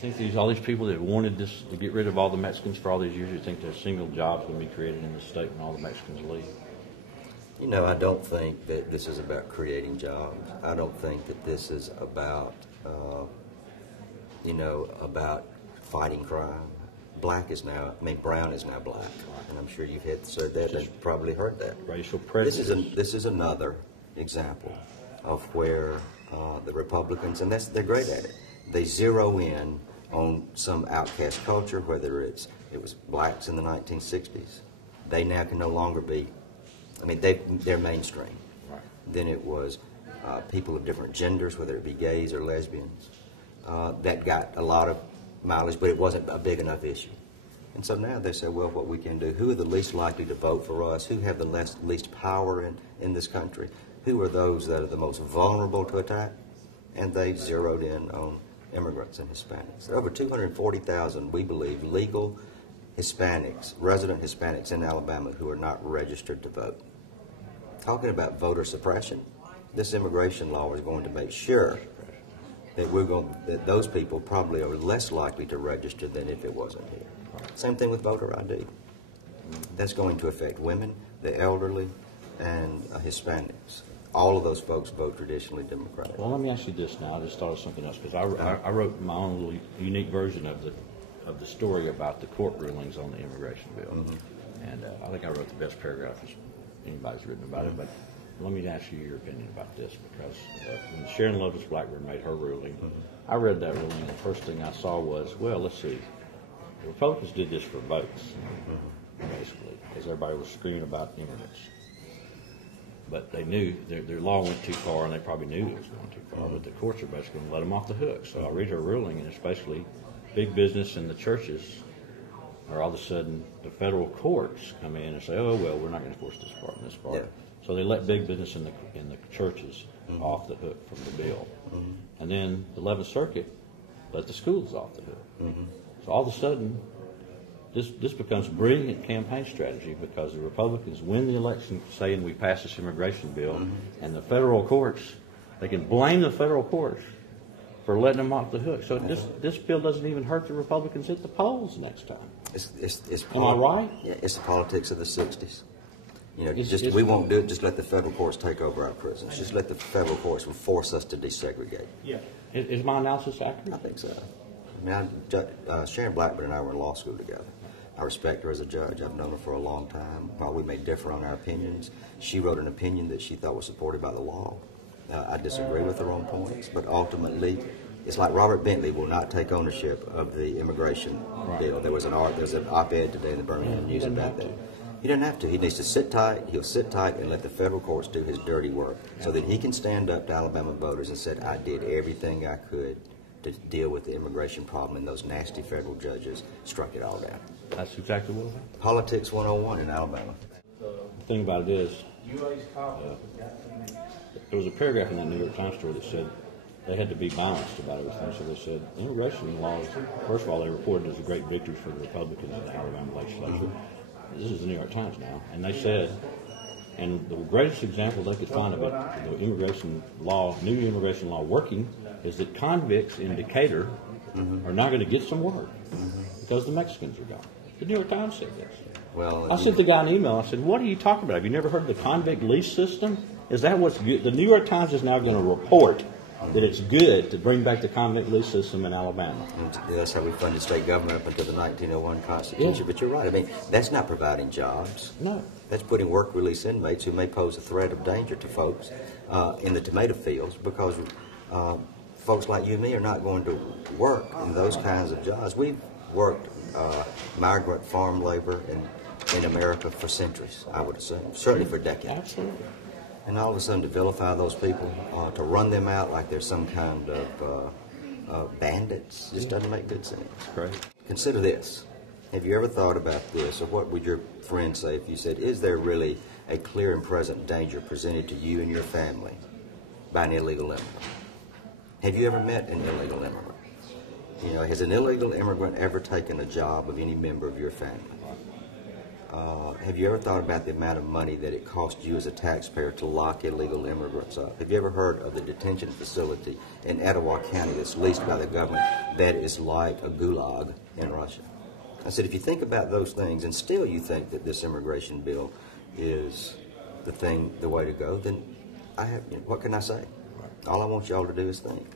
think all these people that wanted this to get rid of all the Mexicans for all these years, you think there's single jobs going to be created in the state when all the Mexicans leave? You know, I don't think that this is about creating jobs. I don't think that this is about, about fighting crime. Brown is now black, and I'm sure you've said that and probably heard that. Racial prejudice. This is another example of where the Republicans, and they're great at it. They zero in on some outcast culture, whether it was blacks in the 1960s. They now can no longer be. I mean, they're mainstream. Right. Then it was people of different genders, whether it be gays or lesbians, that got a lot of mileage, but it wasn't a big enough issue. And so now they say, well, what we can do, who are the least likely to vote for us, who have the least power in this country, who are those that are the most vulnerable to attack, and they zeroed in on immigrants and Hispanics. There are over 240,000, we believe, legal Hispanics, resident Hispanics in Alabama who are not registered to vote. Talking about voter suppression, this immigration law is going to make sure that those people probably are less likely to register than if it wasn't here. Same thing with voter ID. That's going to affect women, the elderly, and Hispanics. All of those folks vote traditionally Democratic. Well, let me ask you this now. I just thought of something else because I wrote my own little unique version of the story about the court rulings on the immigration bill. Mm-hmm. And I think I wrote the best paragraph anybody's written about it. But let me ask you your opinion about this, because when Sharon Lotus Blackburn made her ruling, I read that ruling, and the first thing I saw was, well, let's see, the Republicans did this for votes, basically, because everybody was screaming about immigrants. But they knew their law went too far, and they probably knew it was going too far, but the courts are basically going to let them off the hook. So I read her ruling, and it's basically big business and the churches, or all of a sudden the federal courts come in and say, oh, well, we're not going to force this part and this part. Yeah. So they let big business in the churches off the hook from the bill. And then the 11th Circuit let the schools off the hook. So all of a sudden, this becomes brilliant campaign strategy, because the Republicans win the election saying we passed this immigration bill, and the federal courts, they can blame the federal courts for letting them off the hook. So this bill doesn't even hurt the Republicans at the polls next time. Am I right? Yeah, it's the politics of the 60s. You know, we won't do it. Just let the federal courts take over our prisons. Just let the federal courts force us to desegregate. Yeah. Is my analysis accurate? I think so. I mean, Sharon Blackburn and I were in law school together. I respect her as a judge. I've known her for a long time. While we may differ on our opinions, she wrote an opinion that she thought was supported by the law. I disagree with her on points, but ultimately, it's like Robert Bentley will not take ownership of the immigration bill. There's an op-ed today in the Birmingham News about that. He doesn't have to. He needs to sit tight. He'll sit tight and let the federal courts do his dirty work, so that he can stand up to Alabama voters and say, I did everything I could to deal with the immigration problem, and those nasty federal judges struck it all down. That's exactly what happened. Politics 101 in Alabama. The thing about it is, there was a paragraph in that New York Times story that said they had to be balanced about everything. So they said immigration laws, first of all, they reported as a great victory for the Republicans in the Alabama legislature. This is the New York Times now. And they said, and the greatest example they could find about the immigration law, new immigration law working, is that convicts in Decatur are not going to get some work because the Mexicans are gone. The New York Times said this. Well, I sent the guy an email. I said, what are you talking about? Have you never heard of the convict lease system? Is that what's good? The New York Times is now going to report that it's good to bring back the convict lease system in Alabama. And that's how we funded state government up until the 1901 Constitution. Yeah. But you're right. I mean, that's not providing jobs. No. That's putting work release inmates who may pose a threat of danger to folks in the tomato fields, because folks like you and me are not going to work in those kinds of jobs. We've worked migrant farm labor in America for centuries, I would assume, certainly for decades. Absolutely. And all of a sudden to vilify those people, to run them out like they're some kind of bandits, just doesn't make good sense. Right. Consider this. Have you ever thought about this, or what would your friends say if you said, is there really a clear and present danger presented to you and your family by an illegal immigrant? Have you ever met an illegal immigrant? You know, has an illegal immigrant ever taken a job of any member of your family? have you ever thought about the amount of money that it costs you as a taxpayer to lock illegal immigrants up? Have you ever heard of the detention facility in Etowah County that's leased by the government that is like a gulag in Russia? I said, if you think about those things and still you think that this immigration bill is the way to go, then what can I say? All I want y'all to do is think.